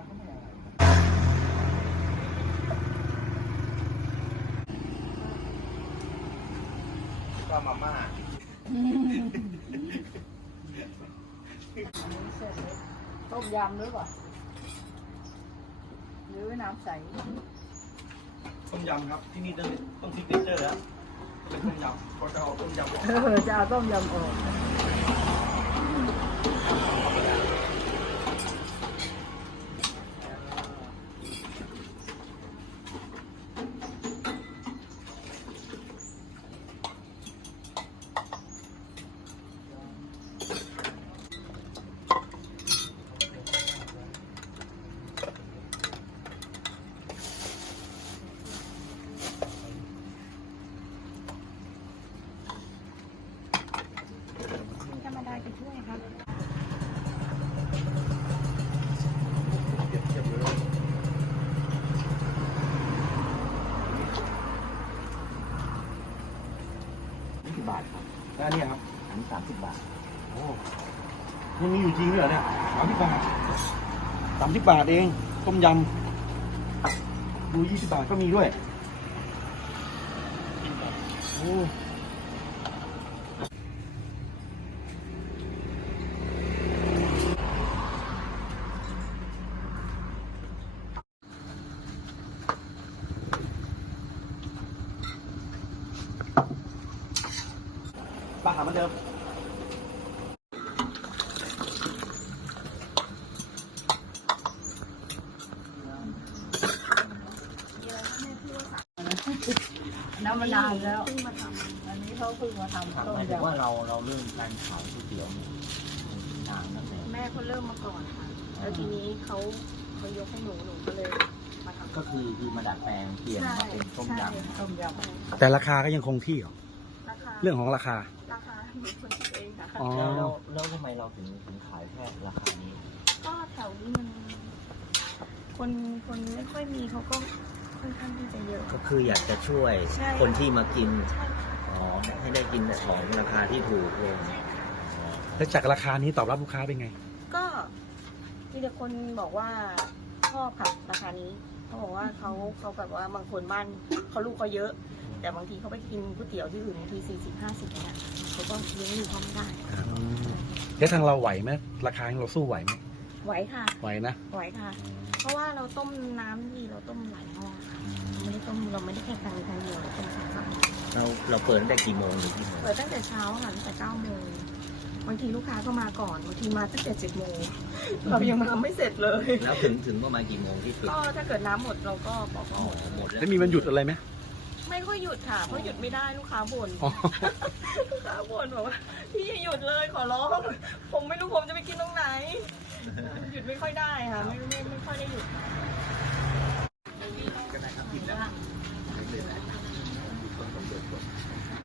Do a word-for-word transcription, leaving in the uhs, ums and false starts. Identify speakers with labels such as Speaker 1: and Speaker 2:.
Speaker 1: ก็มาม่า
Speaker 2: ต้มยำหรือเปล่าหรือน้ำใส
Speaker 1: ต้มยำครับที่นี่ต้องต้องซิกเนเจอร์แล้วเป็นต้มยำเขาจะเอาต้มยำออก
Speaker 2: เออจะเอาต้มยำออกธรรมดาจะช่วยครับ
Speaker 1: นี่กี่บาทครับแล้วนี่ครับอันนี้สามสิบบาทโอ้ยังมีอยู่จริงด้วยเหรอเนี่ยสามสิบบาทสามสิบบาทเองต้มยำดูยี่สิบบาทก็มีด้วยโอ้ปลาหาเหมือนเดิม
Speaker 2: น้ำมะนาวแล้วอันนี้เขาเพิ่งมาทำต้มยำ
Speaker 1: ว่าเราเราเริ่มการขายก๋วยเตี๋ยวนานนั่นเอง
Speaker 3: แม่เขาเริ่มมาก่อนค่ะแล้วทีนี้เขาเขายกให้หนูหนูก็เลยมาทำ
Speaker 1: ก็คือคือมาดัดแปลงเปลี่ยนมาเป็นต้มยำ
Speaker 2: ต้มย
Speaker 4: ำแต่ราคาก็ยังคงที่เหรอ
Speaker 3: ราคา
Speaker 4: เรื่องของราคา
Speaker 3: ราคาหนูคนคิดเองค่ะ
Speaker 1: แล้วแล้วทำไมเราถึงถึงขายแค่ราคานี้
Speaker 3: ก็แถวนี้มันคนคนไม่ค่อยมีเขาก็ค่อนข้างที่จะเยอะ
Speaker 5: ก็คืออยากจะช่วยคนที่มากินอ๋อให้ได้กินของราคาที่ถูกลง
Speaker 4: แล้วจากราคานี้ตอบรับลูกค้าเป็นไง
Speaker 3: ก็มีแต่คนบอกว่าชอบค่ะราคานี้เขาบอกว่าเขาเขาแบบว่าบางคนบ้านเขาลูกเขาเยอะแต่บางทีเขาไปกินก๋วยเตี๋ยวที่อื่นบางทีสี่สิบห้าสิบเนี่ยเขาก็เลี้ยงอยู่เขาไม่ได้
Speaker 4: แล้วทางเราไหวไหมราคาเราสู้ไหวไหม
Speaker 3: ไหวค่ะ
Speaker 4: ไหวนะ
Speaker 3: ไหวค่ะเพราะว่าเราต้มน้ำที่เราต้มหลายหม้อค่ะไม่ได้ต้มเราไม่ได้แค่ครั้งครั้งเดียวเราต้มสองครั้ง
Speaker 5: เราเราเปิดตั้งแต่กี่โมงหรือกี่โมง
Speaker 3: เปิดตั้งแต่เช้าค่ะตั้งแต่เก้าโมงบางทีลูกค้าก็มาก่อนบางทีมาตั้งแต่เจ็ดโมงเรายังมาไม่เสร็จเลย
Speaker 5: แล้วถึงถึงประมาณกี่โมงที่ปิด
Speaker 3: ก็ถ้าเกิดน้ำหมดเราก็บอกว่า
Speaker 5: หมด
Speaker 4: แล้วมีวันหยุดอะไรไหม
Speaker 3: ไม่ค่อยหยุดค่ะเพราะหยุดไม่ได้ลูกค้าบ่นลูกค้าบ่นบอกว่าพี่อย่าหยุดเลยขอร้องผมไม่รู้ผมจะไปกินตรงไหนหยุดไม่ค่อยได้ค่ะไม่ไม่ไม่ค่อยได้หยุด
Speaker 1: ก็ได้ครับกินแล้ว